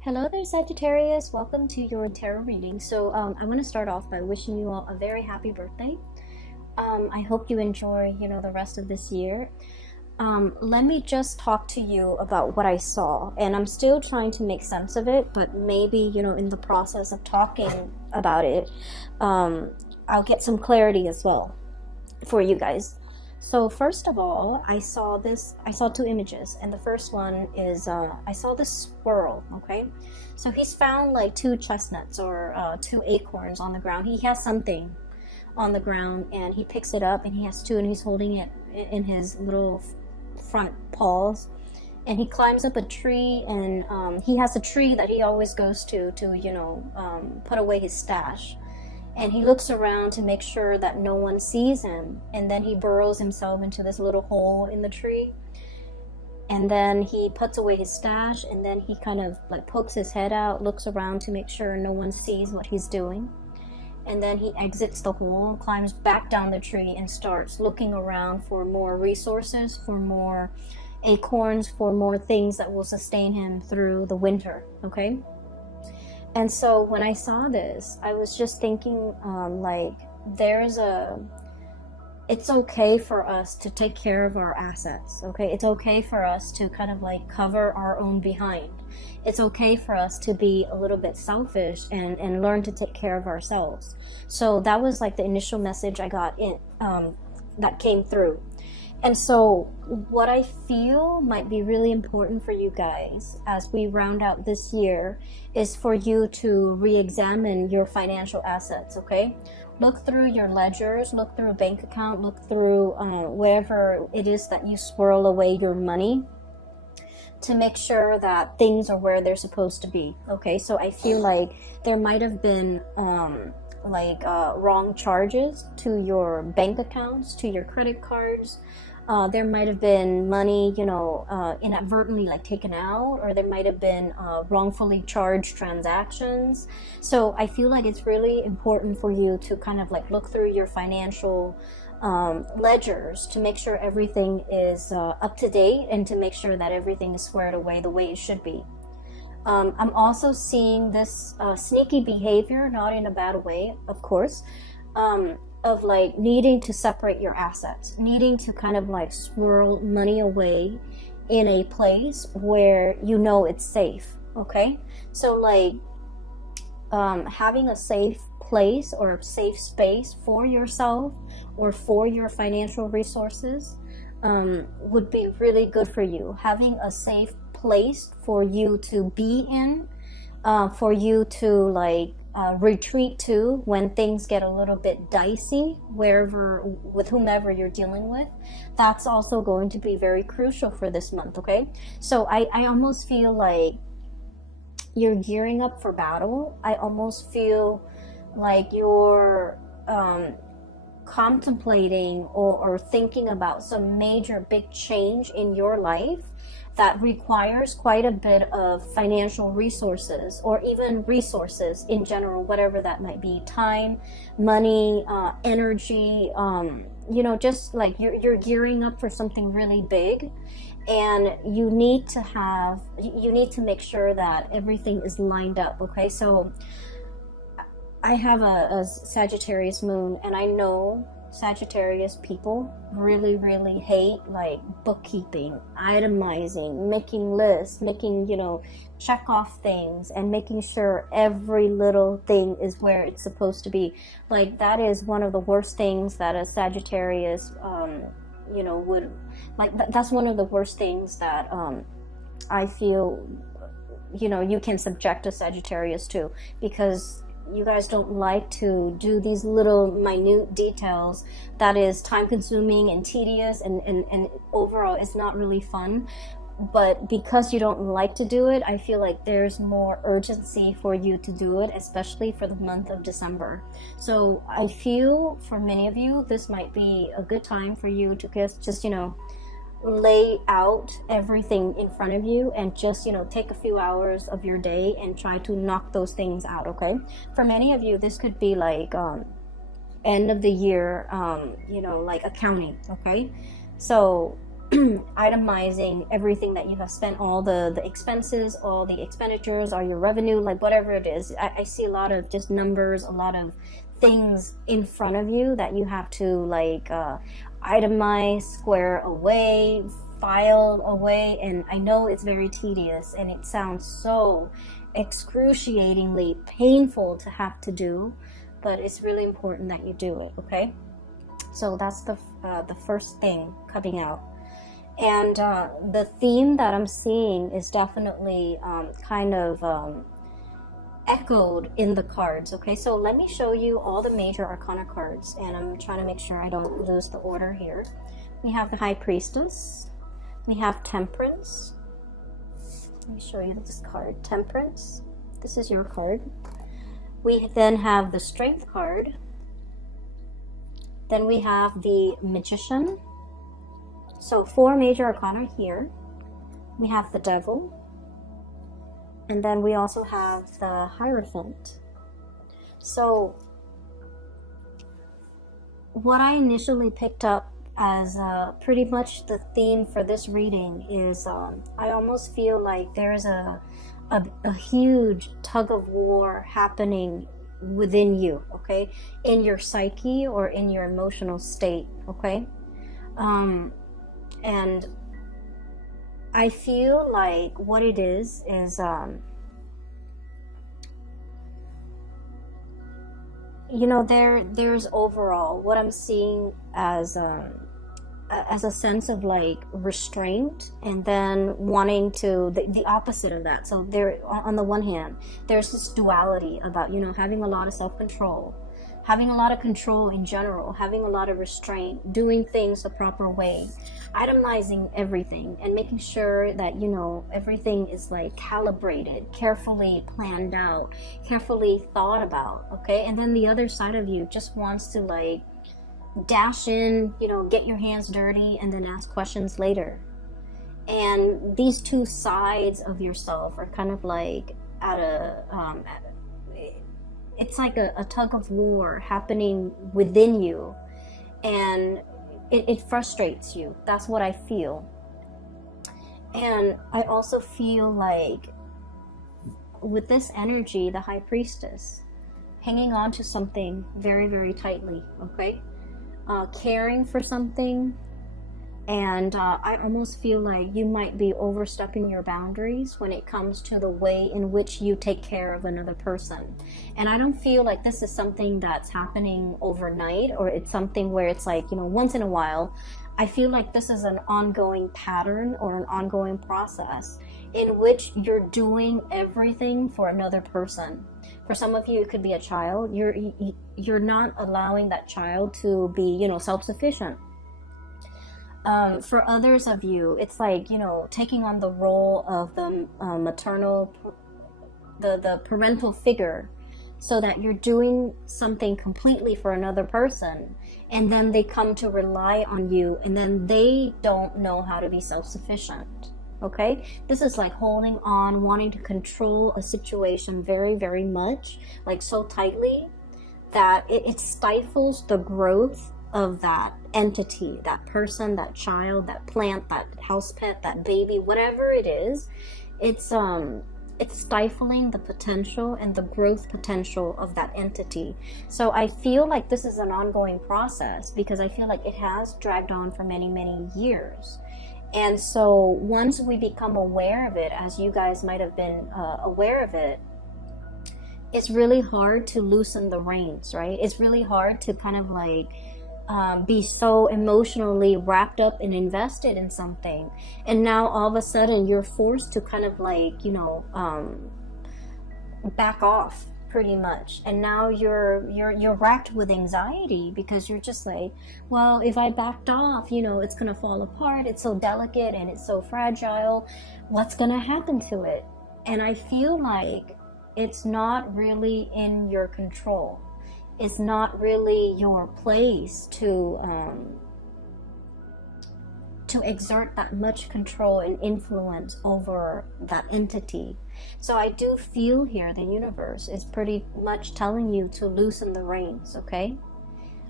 Hello there, Sagittarius. Welcome to your tarot reading. I want to start off by wishing you all a very happy birthday. I hope you enjoy, the rest of this year. Let me just talk to you about what I saw, and I'm still trying to make sense of it, but maybe, in the process of talking about it, I'll get some clarity as well for you guys. So first of all, I saw two images, and the first one is, I saw this squirrel, okay? So he's found like two chestnuts or two acorns on the ground. He has something on the ground, and he picks it up, and he has two, and he's holding it in his little front paws. And he climbs up a tree, and he has a tree that he always goes to put away his stash. And he looks around to make sure that no one sees him, and then he burrows himself into this little hole in the tree, and then he puts away his stash, and then he kind of like pokes his head out, looks around to make sure no one sees what he's doing, and then he exits the hole, climbs back down the tree, and starts looking around for more resources, for more acorns, for more things that will sustain him through the winter. Okay. And so when I saw this, I was just thinking, it's okay for us to take care of our assets, okay? It's okay for us to kind of like cover our own behind. It's okay for us to be a little bit selfish and learn to take care of ourselves. So that was like the initial message I got that came through. And so what I feel might be really important for you guys as we round out this year is for you to re-examine your financial assets, okay? Look through your ledgers, look through a bank account, look through wherever it is that you swirl away your money to make sure that things are where they're supposed to be, okay? So I feel like there might have been wrong charges to your bank accounts, to your credit cards. There might have been money, inadvertently like taken out, or there might have been wrongfully charged transactions. So I feel like it's really important for you to kind of like look through your financial ledgers to make sure everything is up to date and to make sure that everything is squared away the way it should be. I'm also seeing this sneaky behavior, not in a bad way, of course, of like needing to separate your assets, needing to kind of like swirl money away in a place where it's safe, okay? So like having a safe place or a safe space for yourself or for your financial resources would be really good for you. Having a safe place for you to be in, for you to retreat to when things get a little bit dicey, with whomever you're dealing with. That's also going to be very crucial for this month, okay? So I almost feel like you're gearing up for battle. I almost feel like you're contemplating or thinking about some major big change in your life that requires quite a bit of financial resources, or even resources in general, whatever that might be, time, money, energy, just like you're gearing up for something really big, and you need to make sure that everything is lined up, okay? So I have a Sagittarius moon, and I know Sagittarius people really, really hate like bookkeeping, itemizing, making lists, making, check off things, and making sure every little thing is where it's supposed to be. Like that is one of the worst things that a Sagittarius, would like. That's one of the worst things that I feel, you can subject a Sagittarius to, because you guys don't like to do these little minute details that is time consuming and tedious, and overall it's not really fun. But because you don't like to do it, I feel like there's more urgency for you to do it, especially for the month of December. So I feel for many of you this might be a good time for you to just lay out everything in front of you and just take a few hours of your day and try to knock those things out, okay? For many of you, this could be like end of the year like accounting, okay? So itemizing everything that you have spent, all the expenses, all the expenditures, all your revenue, like whatever it is. I see a lot of just numbers, a lot of things in front of you that you have to like itemize, square away, file away. And I know it's very tedious and it sounds so excruciatingly painful to have to do, but it's really important that you do it. Okay, so that's the first thing coming out. And the theme that I'm seeing is definitely kind of echoed in the cards. Okay, so let me show you all the major arcana cards, and I'm trying to make sure I don't lose the order here. We have the High Priestess, we have Temperance. Let me show you this card, Temperance. This is your card. We then have the Strength card. Then we have the Magician. So 4 major arcana here. We have the Devil. And then we also have the Hierophant. So what I initially picked up as pretty much the theme for this reading is I almost feel like there's a huge tug of war happening within you, okay, in your psyche or in your emotional state, okay. And I feel like what it is you know, there's overall what I'm seeing as a sense of like restraint, and then wanting to the opposite of that. So there, on the one hand, there's this duality about, you know, having a lot of self-control, having a lot of control in general, having a lot of restraint, doing things the proper way, itemizing everything, and making sure that, you know, everything is like calibrated, carefully planned out, carefully thought about, okay? And then the other side of you just wants to like dash in, you know, get your hands dirty, and then ask questions later. And these two sides of yourself are kind of like it's like a tug of war happening within you, and it frustrates you. That's what I feel. And I also feel like with this energy, the High Priestess, hanging on to something very, very tightly, okay? Caring for something, and I almost feel like you might be overstepping your boundaries when it comes to the way in which you take care of another person. And I don't feel like this is something that's happening overnight, or it's something where it's like, you know, once in a while. I feel like this is an ongoing pattern or an ongoing process in which you're doing everything for another person. For some of you, it could be a child. You're not allowing that child to be, you know, self-sufficient. For others of you, it's like, you know, taking on the role of the maternal, the parental figure, so that you're doing something completely for another person, and then they come to rely on you, and then they don't know how to be self-sufficient. Okay, this is like holding on, wanting to control a situation very, very much, like so tightly that it stifles the growth of that entity, that person, that child, that plant, that house pet, that baby, whatever it is. It's stifling the potential and the growth potential of that entity. So I feel like this is an ongoing process, because I feel like it has dragged on for many, many years. And so once we become aware of it, as you guys might have been aware of it, it's really hard to loosen the reins, right? It's really hard to kind of like be so emotionally wrapped up and invested in something. And now all of a sudden you're forced to kind of like, you know, back off pretty much. And now you're racked with anxiety, because you're just like, well, if I backed off, you know, it's gonna fall apart. It's so delicate and it's so fragile. What's gonna happen to it? And I feel like it's not really in your control. It's not really your place to exert that much control and influence over that entity. So I do feel here the universe is pretty much telling you to loosen the reins, okay?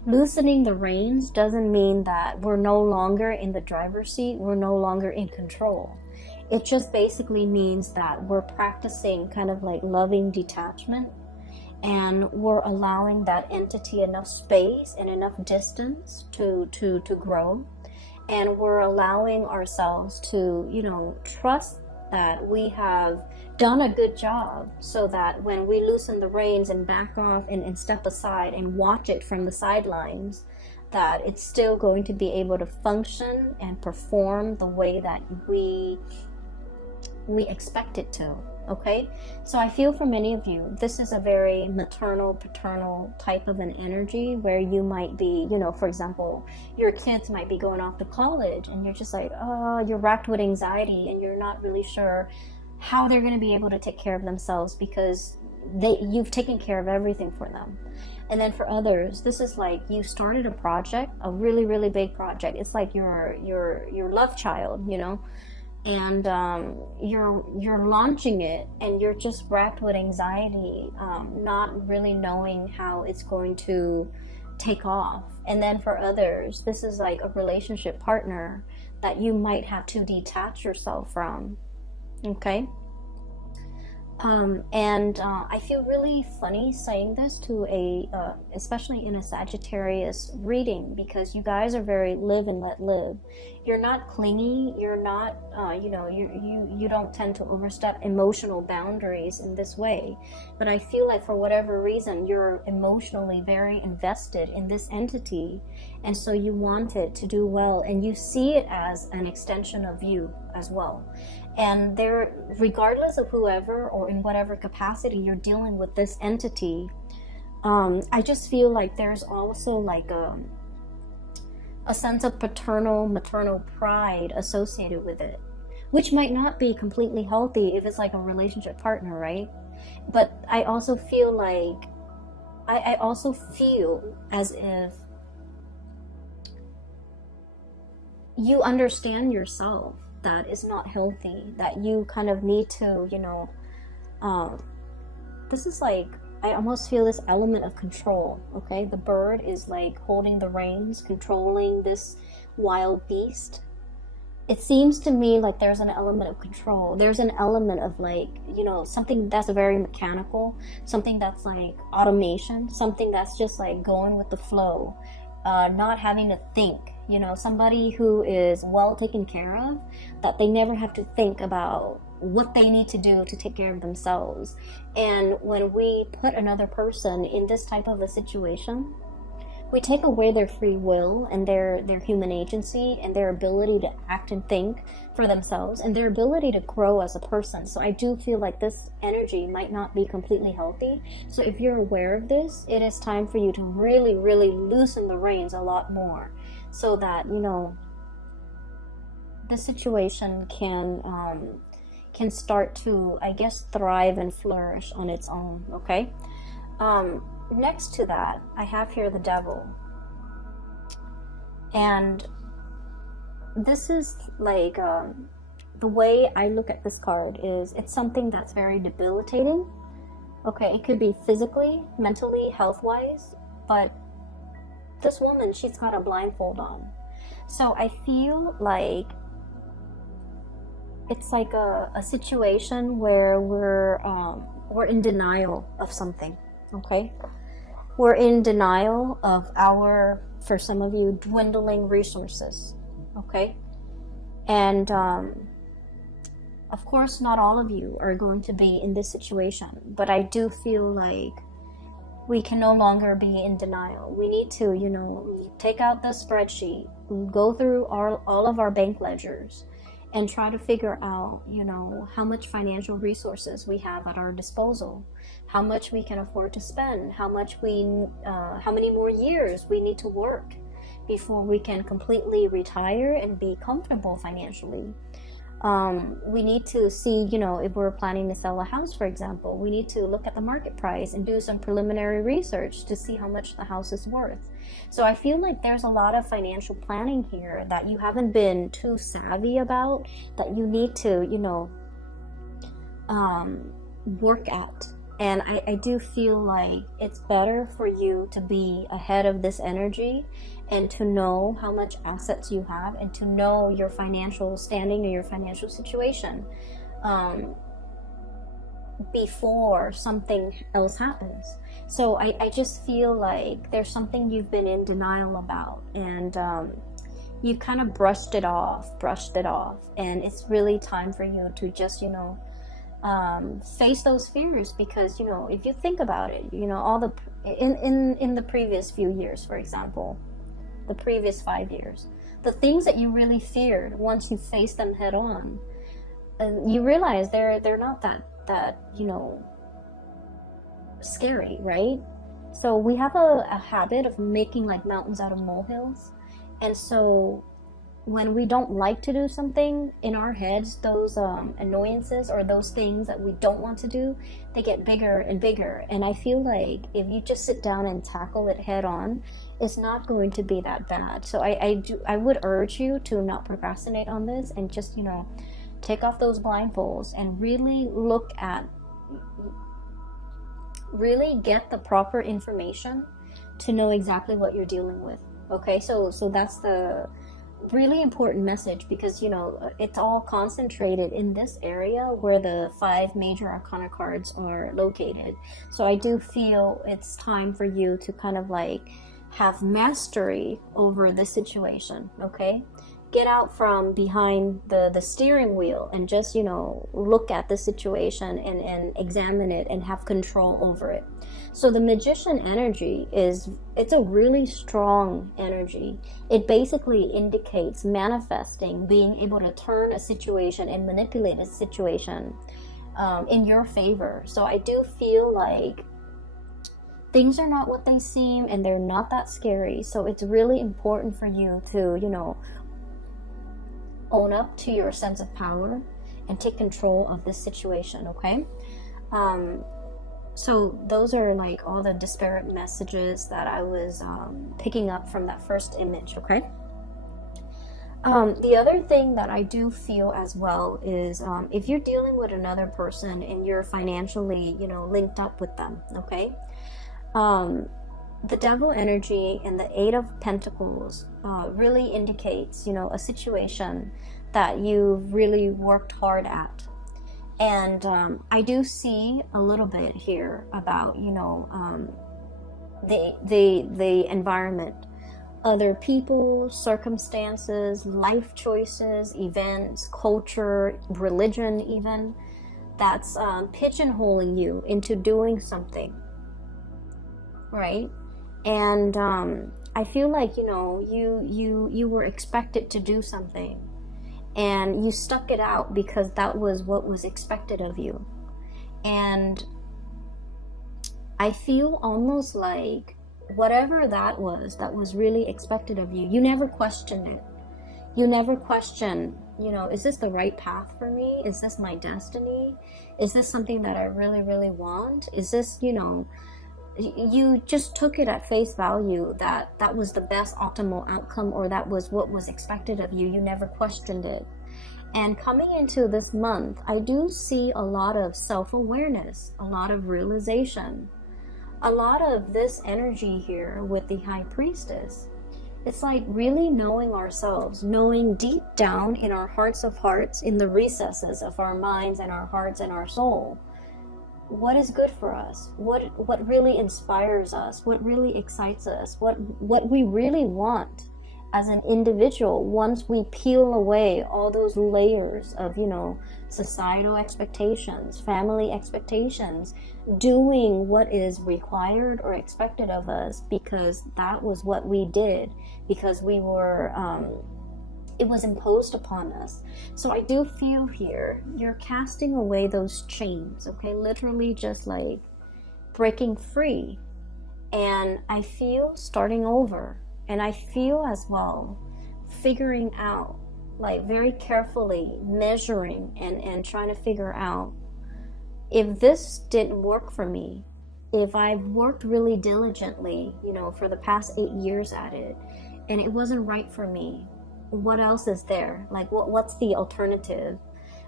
Loosening the reins doesn't mean that we're no longer in the driver's seat, we're no longer in control. It just basically means that we're practicing kind of like loving detachment, and we're allowing that entity enough space and enough distance to grow. And we're allowing ourselves to, you know, trust that we have done a good job, so that when we loosen the reins and back off and step aside and watch it from the sidelines, that it's still going to be able to function and perform the way that we expect it to. Okay, so I feel for many of you, this is a very maternal, paternal type of an energy, where you might be, you know, for example, your kids might be going off to college, and you're just like, oh, you're racked with anxiety, and you're not really sure how they're going to be able to take care of themselves, because you've taken care of everything for them. And then for others, this is like you started a project, a really, really big project. It's like your love child, you know, and you're launching it, and you're just racked with anxiety, not really knowing how it's going to take off. And then for others, this is like a relationship partner that you might have to detach yourself from. Okay. I feel really funny saying this to especially in a Sagittarius reading, because you guys are very live and let live. You're not clingy. You're not, you don't tend to overstep emotional boundaries in this way. But I feel like for whatever reason, you're emotionally very invested in this entity. And so you want it to do well, and you see it as an extension of you as well. And there, regardless of whoever or in whatever capacity you're dealing with this entity, I just feel like there's also like a sense of paternal, maternal pride associated with it, which might not be completely healthy if it's like a relationship partner, right? But I also feel like, I also feel as if you understand yourself that is not healthy, that you kind of need to, this is like, I almost feel this element of control. Okay, the bird is like holding the reins, controlling this wild beast. It seems to me like there's an element of control. There's an element of like, something that's very mechanical, something that's like automation, something that's just like going with the flow, not having to think. Somebody who is well taken care of, that they never have to think about what they need to do to take care of themselves. And when we put another person in this type of a situation, we take away their free will and their human agency and their ability to act and think for themselves and their ability to grow as a person. So I do feel like this energy might not be completely healthy. So if you're aware of this, it is time for you to really, really loosen the reins a lot more, so that, the situation can start to, I guess, thrive and flourish on its own, okay? Next to that, I have here the devil. And this is like, the way I look at this card is, it's something that's very debilitating. Okay, it could be physically, mentally, health-wise, but this woman, she's got a blindfold on. So I feel like it's like a situation where we're in denial of something, okay? We're in denial of our, for some of you, dwindling resources, okay? And of course, not all of you are going to be in this situation, but I do feel like we can no longer be in denial. We need to, take out the spreadsheet, go through all of our bank ledgers, and try to figure out, how much financial resources we have at our disposal, how much we can afford to spend, how many more years we need to work before we can completely retire and be comfortable financially. We need to see, if we're planning to sell a house, for example, we need to look at the market price and do some preliminary research to see how much the house is worth. So I feel like there's a lot of financial planning here that you haven't been too savvy about, that you need to, work at And I do feel like it's better for you to be ahead of this energy and to know how much assets you have and to know your financial standing or your financial situation before something else happens. So I just feel like there's something you've been in denial about, and you kind of brushed it off, and it's really time for you to just, face those fears. Because, if you think about it, all the in the previous few years, for example, the previous 5 years, the things that you really feared, once you face them head on, you realize they're not that scary, right? So we have a habit of making like mountains out of molehills, and so when we don't like to do something, in our heads, those annoyances or those things that we don't want to do, they get bigger and bigger. And I feel like if you just sit down and tackle it head on, it's not going to be that bad. So I would urge you to not procrastinate on this, and just, take off those blindfolds and really get the proper information to know exactly what you're dealing with. Okay, so that's the really important message, because it's all concentrated in this area where the 5 major arcana cards are located. So I do feel it's time for you to kind of like have mastery over this situation. Okay, get out from behind the steering wheel and just look at the situation and examine it and have control over it. So the Magician energy it's a really strong energy. It basically indicates manifesting, being able to turn a situation and manipulate a situation in your favor. So I do feel like things are not what they seem, and they're not that scary. So it's really important for you to own up to your sense of power and take control of this situation. Okay, so those are like all the disparate messages that I was picking up from that first image. Okay, the other thing that I do feel as well is if you're dealing with another person and you're financially linked up with them. Okay, the Devil energy and the 8 of Pentacles really indicates, a situation that you've really worked hard at. And I do see a little bit here about, the environment, other people, circumstances, life choices, events, culture, religion even, that's pigeonholing you into doing something, right? And I feel like you were expected to do something, and you stuck it out because that was what was expected of you. And I feel almost like whatever that was really expected of you, you never questioned it. You never questioned, is this the right path for me? Is this my destiny? Is this something that I really, really want? Is this, you just took it at face value that was the best optimal outcome, or that was what was expected of you. You never questioned it. And coming into this month, I do see a lot of self-awareness, a lot of realization, a lot of this energy here with the High Priestess. It's like really knowing ourselves, knowing deep down in our hearts of hearts, in the recesses of our minds and our hearts and our soul, what is good for us, what really inspires us, what really excites us, what we really want as an individual. Once we peel away all those layers of societal expectations, family expectations, doing what is required or expected of us because that was what we did, because we were it was imposed upon us. So I do feel here you're casting away those chains, okay? Literally just like breaking free. And I feel starting over. And I feel as well figuring out, like very carefully measuring and trying to figure out, if this didn't work for me, if I've worked really diligently, for the past 8 years at it, and it wasn't right for me, what else is there? Like, what's the alternative?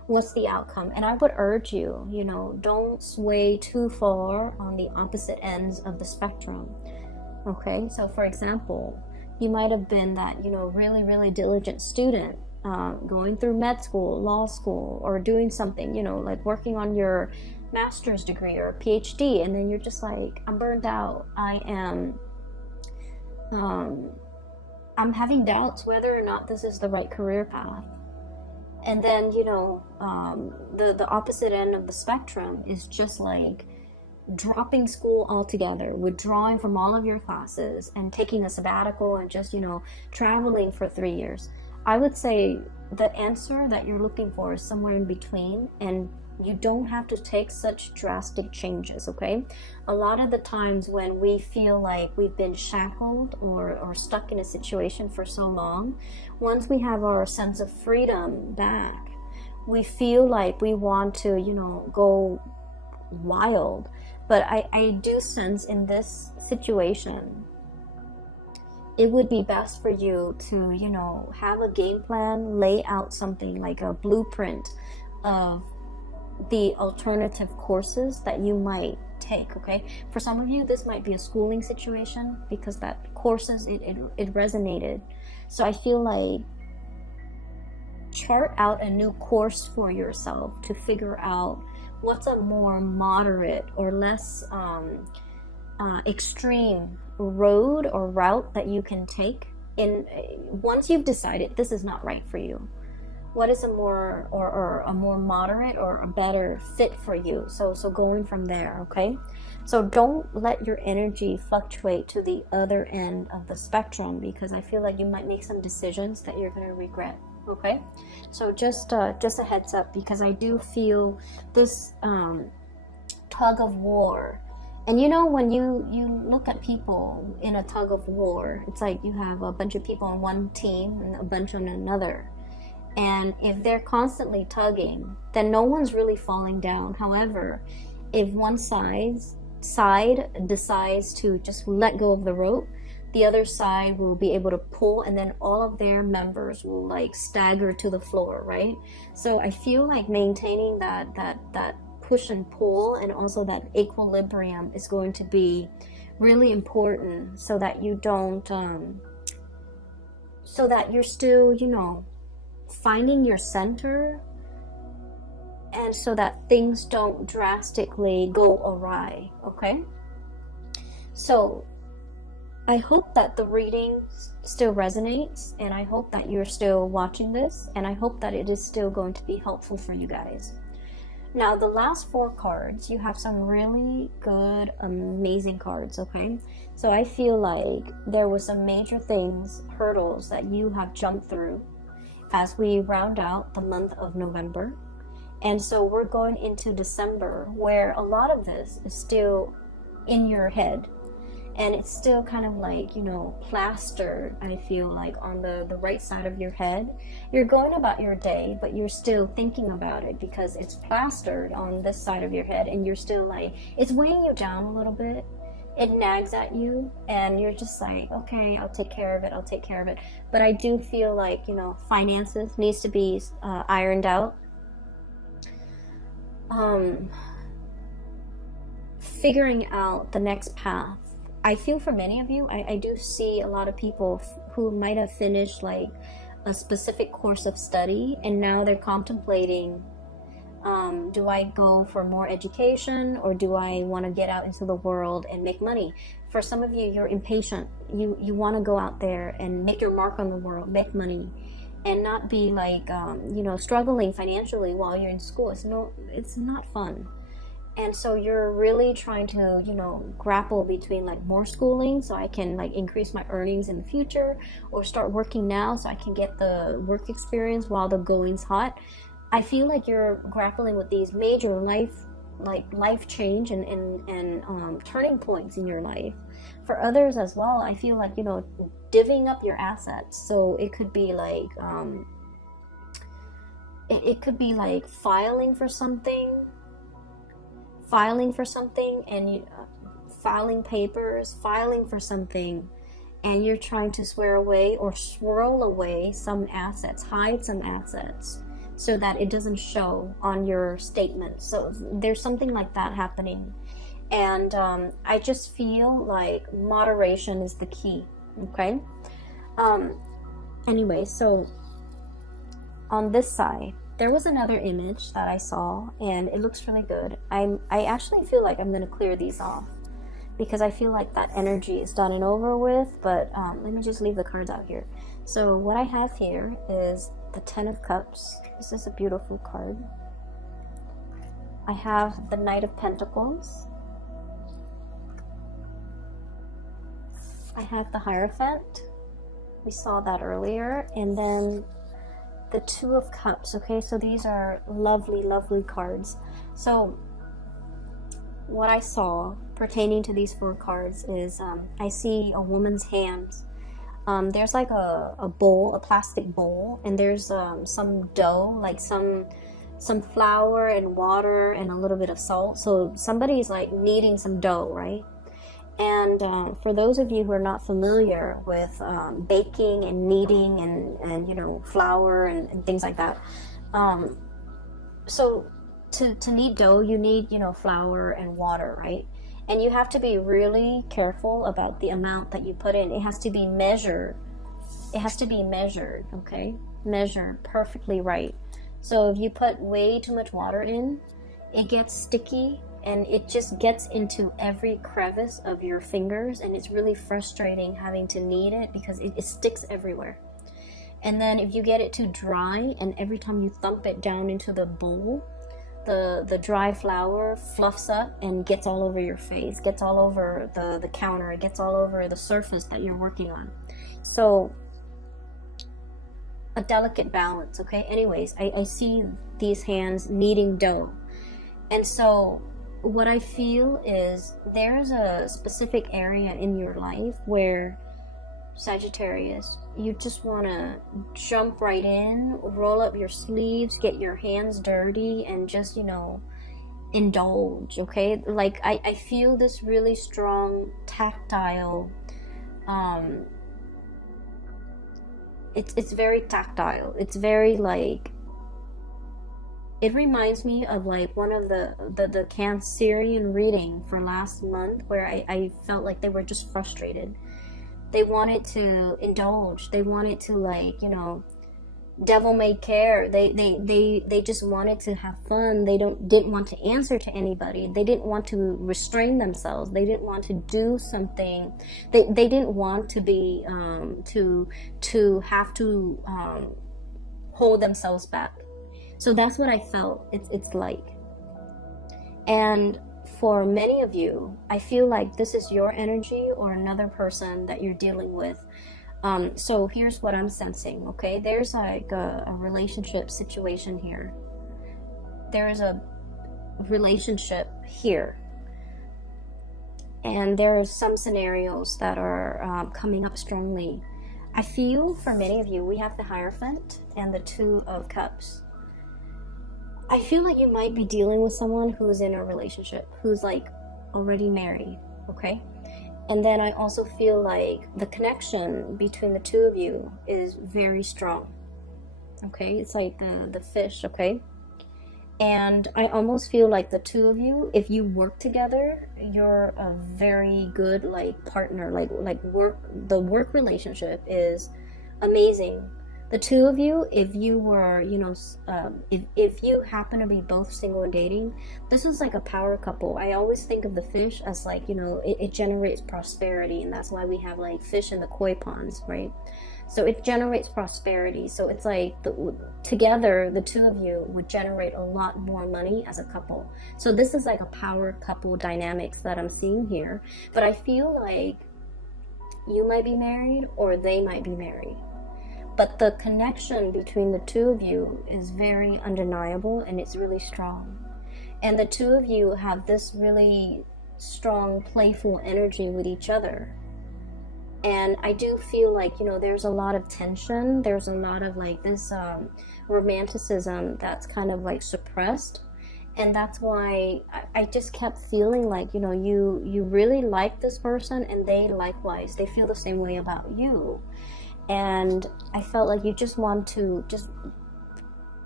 What's the outcome? And I would urge you, you know, don't sway too far on the opposite ends of the spectrum. Okay, so for example, you might have been that, you know, really diligent student, going through med school, law school, or doing something, you know, like working on your master's degree or PhD, and then you're just like, I'm burned out. I'm having doubts whether or not this is the right career path. And then, you know, the opposite end of the spectrum is just like dropping school altogether, withdrawing from all of your classes and taking a sabbatical and just, you know, traveling for 3 years. I would say the answer that you're looking for is somewhere in between, and you don't have to take such drastic changes, okay? A lot of the times when we feel like we've been shackled or stuck in a situation for so long, once we have our sense of freedom back, we feel like we want to, you know, go wild. But I do sense in this situation, it would be best for you to, you know, have a game plan, lay out something like a blueprint of the alternative courses that you might take, okay? For some of you, this might be a schooling situation because that courses, it resonated. So I feel like chart out a new course for yourself to figure out what's a more moderate or less extreme road or route that you can take. Once you've decided this is not right for you, what is a more or a more moderate or a better fit for you? So going from there, okay? So don't let your energy fluctuate to the other end of the spectrum, because I feel like you might make some decisions that you're going to regret, okay? So just a heads up, because I do feel this tug of war. And you know, when you look at people in a tug of war, it's like you have a bunch of people on one team and a bunch on another. And if they're constantly tugging, then no one's really falling down. However, if one side decides to just let go of the rope, the other side will be able to pull, and then all of their members will like stagger to the floor, right? So I feel like maintaining that push and pull and also that equilibrium is going to be really important, so that you don't so that you're still, you know, finding your center, and so that things don't drastically go awry, okay? So I hope that the reading still resonates, and I hope that you're still watching this, and I hope that it is still going to be helpful for you guys. Now, the last 4 cards, you have some really good, amazing cards, okay? So I feel like there were some major things, hurdles that you have jumped through as we round out the month of November. And so we're going into December, where a lot of this is still in your head, and it's still kind of like, you know, plastered, I feel like, on the right side of your head. You're going about your day, but you're still thinking about it because it's plastered on this side of your head, and you're still like, it's weighing you down a little bit. It nags at you, and you're just like, okay, I'll take care of it. But I do feel like, you know, finances needs to be ironed out. Figuring out the next path. I feel for many of you, I do see a lot of people who might have finished like a specific course of study, and now they're contemplating, do I go for more education, or do I want to get out into the world and make money? For some of you, you're impatient. You want to go out there and make your mark on the world, make money, and not be like, you know, struggling financially while you're in school. It's not fun. And so you're really trying to, you know, grapple between like more schooling so I can like increase my earnings in the future, or start working now so I can get the work experience while the going's hot. I feel like you're grappling with these major life change and turning points in your life. For others as well, I feel like, you know, divvying up your assets. So it could be like it could be like filing for something, and you filing papers, filing for something, and you're trying to swear away or swirl away some assets, hide some assets, so that it doesn't show on your statement. So there's something like that happening. And I just feel like moderation is the key. Okay. Anyway, so on this side, there was another image that I saw, and it looks really good. I actually feel like I'm going to clear these off, because I feel like that energy is done and over with. But let me just leave the cards out here. So what I have here is the Ten of Cups. This is a beautiful card. I have the Knight of Pentacles. I have the Hierophant. We saw that earlier. And then the Two of Cups. Okay, so these are lovely, lovely cards. So what I saw pertaining to these 4 cards is I see a woman's hands. There's like a bowl, a plastic bowl, and there's some dough, like some flour and water and a little bit of salt. So somebody's like kneading some dough, right? And for those of you who are not familiar with baking and kneading and you know, flour and things like that, so to knead dough, you need, you know, flour and water, right? And you have to be really careful about the amount that you put in. It has to be measured. It has to be measured, okay? Measured perfectly right. So if you put way too much water in, it gets sticky, and it just gets into every crevice of your fingers, and it's really frustrating having to knead it because it sticks everywhere. And then if you get it too dry, and every time you thump it down into the bowl, the dry flour fluffs up and gets all over your face, gets all over the counter, it gets all over the surface that you're working on. So a delicate balance, okay? Anyways, I see these hands kneading dough. And so what I feel is there's a specific area in your life where, Sagittarius, you just want to jump right in, roll up your sleeves, get your hands dirty, and just, you know, indulge, okay? Like, I feel this really strong tactile, it's very tactile. It's very, like, it reminds me of like one of the Cancerian reading for last month, where I felt like they were just frustrated. They wanted to indulge. They wanted to, like, you know, devil may care. They just wanted to have fun. They didn't want to answer to anybody. They didn't want to restrain themselves. They didn't want to do something. They didn't want to be to have to hold themselves back. So that's what I felt it's like. And for many of you, I feel like this is your energy or another person that you're dealing with. So here's what I'm sensing, okay? There's like a relationship situation here. There is a relationship here. And there are some scenarios that are coming up strongly. I feel for many of you, we have the Hierophant and the Two of Cups. I feel like you might be dealing with someone who's in a relationship, who's like already married, okay? And then I also feel like the connection between the two of you is very strong, okay? It's like the fish, okay? And I almost feel like the two of you, if you work together, you're a very good like partner, the work relationship is amazing. The two of you, if you were, you know, if you happen to be both single and dating, this is like a power couple. I always think of the fish as like, you know, it generates prosperity, and that's why we have like fish in the koi ponds, right? So it generates prosperity. So it's like together, the two of you would generate a lot more money as a couple. So this is like a power couple dynamics that I'm seeing here. But I feel like you might be married or they might be married. But the connection between the two of you is very undeniable, and it's really strong. And the two of you have this really strong, playful energy with each other. And I do feel like, you know, there's a lot of tension. There's a lot of like this romanticism that's kind of like suppressed. And that's why I just kept feeling like, you know, you really like this person, and they likewise, they feel the same way about you. And I felt like you just want to just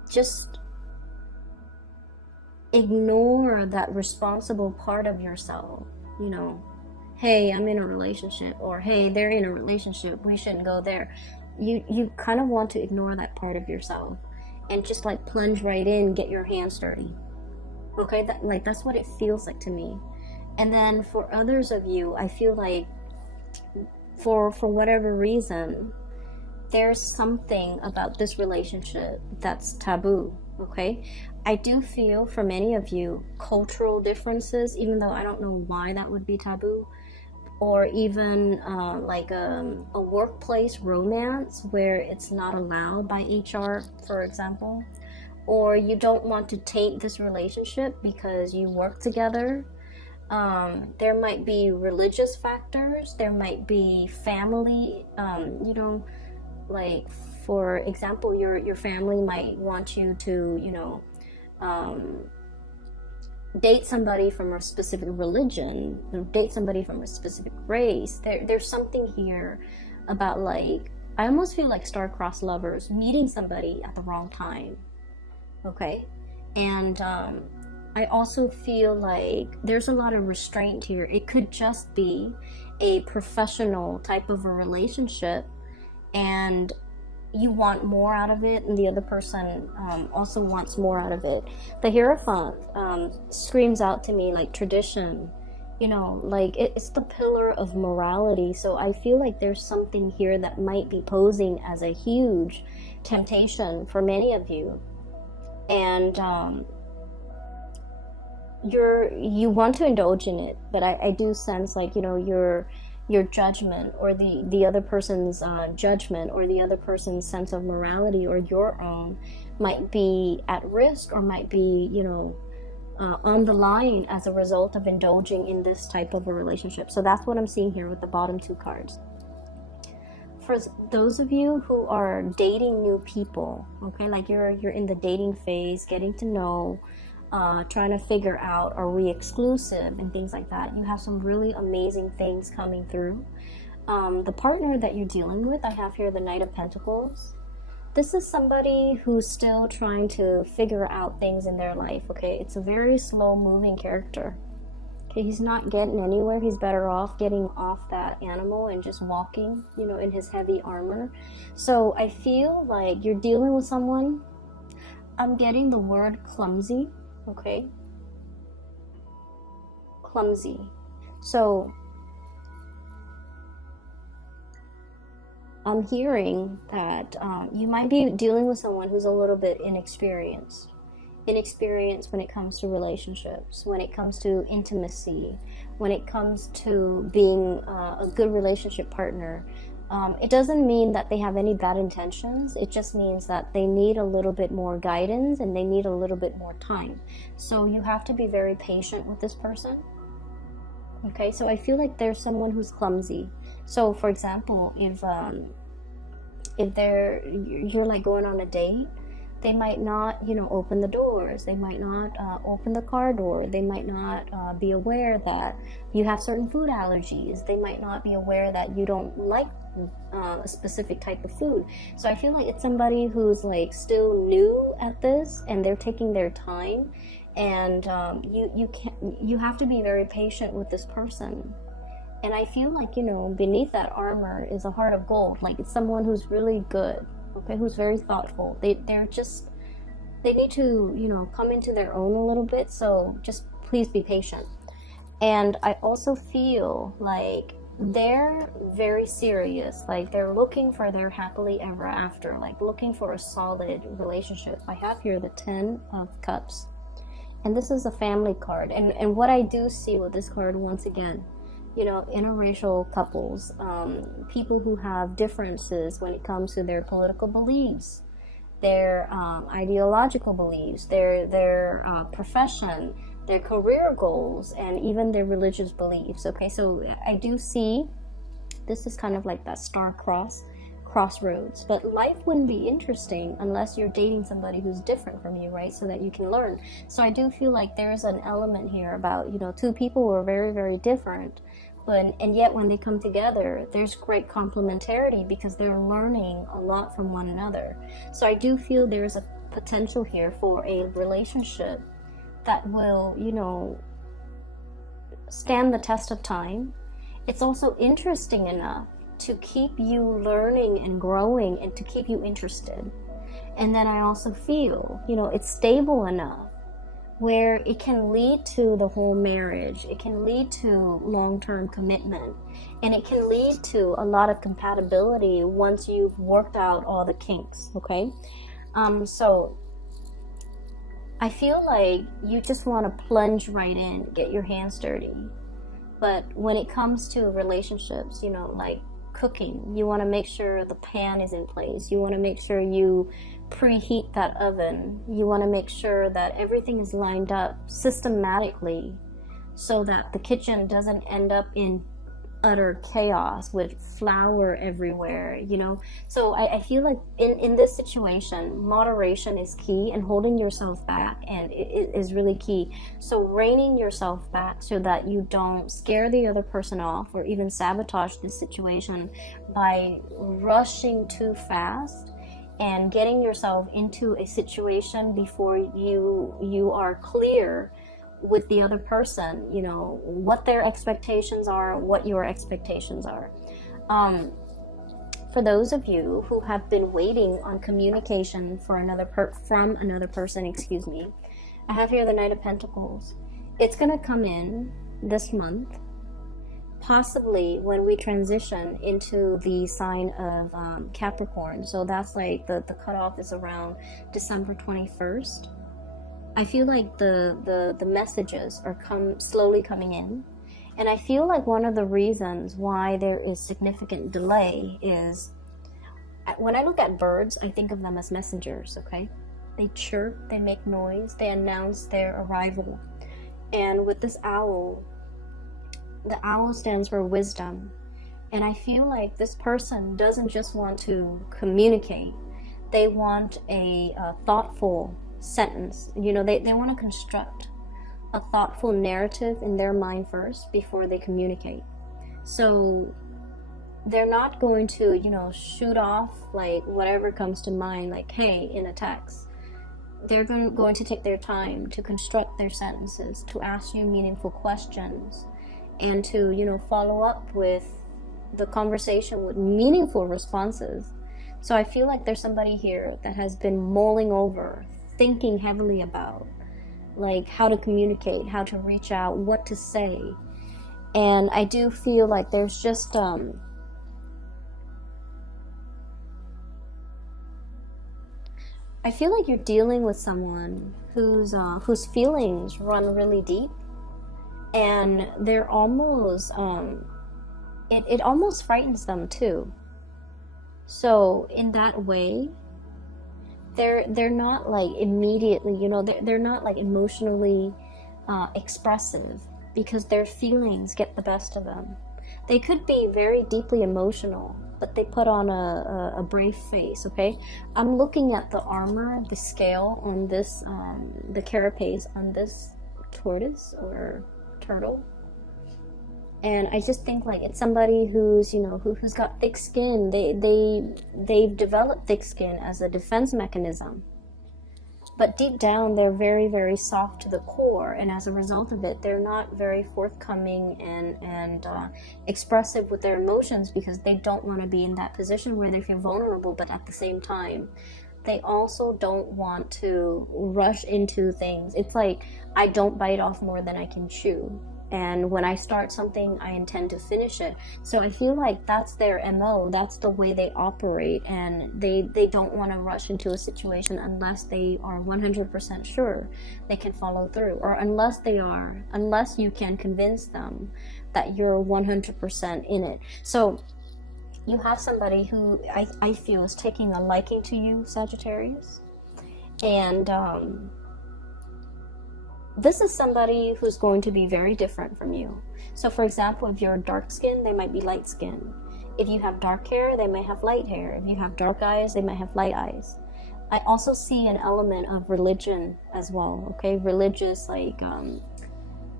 just ignore that responsible part of yourself. You know, hey, I'm in a relationship, or hey, they're in a relationship, we shouldn't go there. You kind of want to ignore that part of yourself and just like plunge right in, get your hands dirty. Okay, that's what it feels like to me. And then for others of you, I feel like for whatever reason, there's something about this relationship that's taboo. Okay, I do feel for many of you, cultural differences, even though I don't know why that would be taboo, or even like a workplace romance where it's not allowed by HR, for example, or you don't want to taint this relationship because you work together. There might be religious factors, there might be family, you know, like for example, your family might want you to, you know, date somebody from a specific religion, date somebody from a specific race. There's something here about, like, I almost feel like star-crossed lovers meeting somebody at the wrong time. Okay, and I also feel like there's a lot of restraint here. It could just be a professional type of a relationship, and you want more out of it, and the other person also wants more out of it. The Hierophant screams out to me like tradition, you know, like it's the pillar of morality. So I feel like there's something here that might be posing as a huge temptation for many of you, and you want to indulge in it, but I do sense, like, you know, your judgment, or the other person's judgment, or the other person's sense of morality, or your own, might be at risk, or might be, you know, on the line as a result of indulging in this type of a relationship. So that's what I'm seeing here with the bottom two cards. For those of you who are dating new people, okay, like you're in the dating phase, getting to know, trying to figure out, are we exclusive and things like that, you have some really amazing things coming through. The partner that you're dealing with, I have here the Knight of Pentacles. This is somebody who's still trying to figure out things in their life. Okay, it's a very slow moving character. Okay, he's not getting anywhere. He's better off getting off that animal and just walking, you know, in his heavy armor. So I feel like you're dealing with someone, I'm getting the word clumsy. Okay, clumsy. So I'm hearing that you might be dealing with someone who's a little bit inexperienced when it comes to relationships, when it comes to intimacy, when it comes to being a good relationship partner. It doesn't mean that they have any bad intentions. It just means that they need a little bit more guidance, and they need a little bit more time. So you have to be very patient with this person. Okay, so I feel like there's someone who's clumsy. So for example, if you're like going on a date, they might not, you know, open the doors. They might not open the car door. They might not be aware that you have certain food allergies. They might not be aware that you don't like a specific type of food. So I feel like it's somebody who's like still new at this, and they're taking their time, and you have to be very patient with this person. And I feel like, you know, beneath that armor is a heart of gold. Like, it's someone who's really good, okay, who's very thoughtful. They need to, you know, come into their own a little bit. So just please be patient. And I also feel like they're very serious. Like, they're looking for their happily ever after, like looking for a solid relationship. I have here the 10 of Cups, and this is a family card. And what I do see with this card, once again, you know, interracial couples, people who have differences when it comes to their political beliefs, their ideological beliefs, their profession, their career goals, and even their religious beliefs. Okay, so I do see this is kind of like that crossroads. But life wouldn't be interesting unless you're dating somebody who's different from you, right? So that you can learn. So I do feel like there's an element here about, you know, two people who are very, very different, and yet when they come together, there's great complementarity because they're learning a lot from one another. So I do feel there's a potential here for a relationship that will, you know, stand the test of time. It's also interesting enough to keep you learning and growing and to keep you interested. And then I also feel, you know, it's stable enough where it can lead to the whole marriage. It can lead to long-term commitment, and it can lead to a lot of compatibility once you've worked out all the kinks, okay? So I feel like you just want to plunge right in, get your hands dirty. But when it comes to relationships, you know, like cooking, you want to make sure the pan is in place. You want to make sure you preheat that oven. You want to make sure that everything is lined up systematically so that the kitchen doesn't end up in utter chaos with flour everywhere, you know. So I feel like in this situation, moderation is key, and holding yourself back and it is really key. So reining yourself back so that you don't scare the other person off or even sabotage the situation by rushing too fast and getting yourself into a situation before you are clear with the other person, you know, what their expectations are, what your expectations are. For those of you who have been waiting on communication from another person, excuse me, I have here the Knight of Pentacles. It's going to come in this month, possibly when we transition into the sign of Capricorn. So that's like the cutoff is around December 21st. I feel like the messages are slowly coming in. And I feel like one of the reasons why there is significant delay is, when I look at birds, I think of them as messengers, okay? They chirp, they make noise, they announce their arrival. And with this owl, the owl stands for wisdom. And I feel like this person doesn't just want to communicate. They want a thoughtful sentence. You know, they want to construct a thoughtful narrative in their mind first before they communicate. So they're not going to, you know, shoot off like whatever comes to mind, like, hey, in a text. They're going to take their time to construct their sentences, to ask you meaningful questions, and to, you know, follow up with the conversation with meaningful responses. So I feel like there's somebody here that has been mulling over, thinking heavily about like how to communicate, how to reach out, what to say. And I do feel like there's just I feel like you're dealing with someone whose feelings run really deep, and they're almost it almost frightens them too. So in that way, they're not like immediately, you know, they're not like emotionally expressive because their feelings get the best of them. They could be very deeply emotional, but they put on a brave face, okay? I'm looking at the armor, the scale on this, the carapace on this tortoise or turtle. And I just think like it's somebody who's, you know, who's got thick skin. They've developed thick skin as a defense mechanism. But deep down, they're very, very soft to the core. And as a result of it, they're not very forthcoming and expressive with their emotions because they don't want to be in that position where they feel vulnerable. But at the same time, they also don't want to rush into things. It's like, I don't bite off more than I can chew. And when I start something, I intend to finish it. So I feel like that's their MO. That's the way they operate. And they don't want to rush into a situation unless they are 100% sure they can follow through. Or unless you can convince them that you're 100% in it. So you have somebody who I feel is taking a liking to you, Sagittarius. And this is somebody who's going to be very different from you. So for example, if you're dark skin, they might be light skin. If you have dark hair, they may have light hair. If you have dark eyes, they might have light eyes. I also see an element of religion as well, okay? Religious, like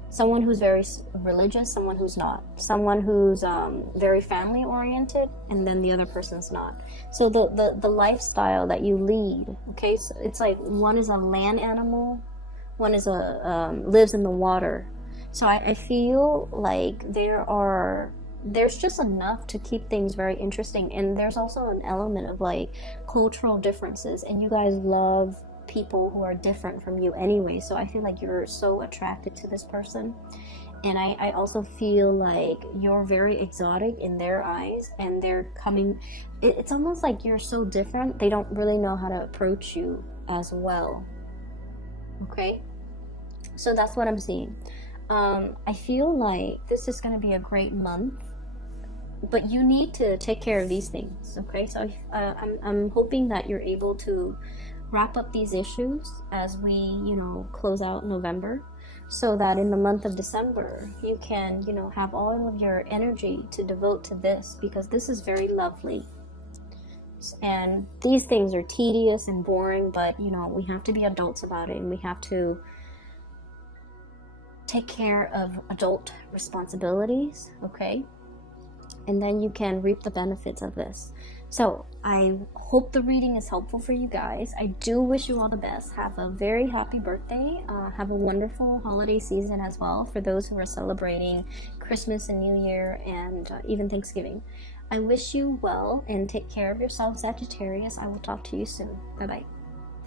someone who's very religious, someone who's not, someone who's very family oriented, and then the other person's not. So the lifestyle that you lead, okay, so it's like one is a land animal, one is lives in the water. So I feel like there's just enough to keep things very interesting, and there's also an element of like cultural differences, and you guys love people who are different from you anyway. So I feel like you're so attracted to this person, and I also feel like you're very exotic in their eyes, and they're coming, it's almost like you're so different they don't really know how to approach you as well. Okay, so that's what I'm seeing. I feel like this is going to be a great month, but you need to take care of these things. Okay, so I'm hoping that you're able to wrap up these issues as we, close out November, so that in the month of December you can, have all of your energy to devote to this, because this is very lovely. And these things are tedious and boring, but we have to be adults about it, and we have to take care of adult responsibilities, okay? And then you can reap the benefits of this. So I hope the reading is helpful for you guys. I do wish you all the best. Have a very happy birthday. Have a wonderful holiday season as well for those who are celebrating Christmas and New Year, and even Thanksgiving. I wish you well, and take care of yourself, Sagittarius. I will talk to you soon. Bye-bye.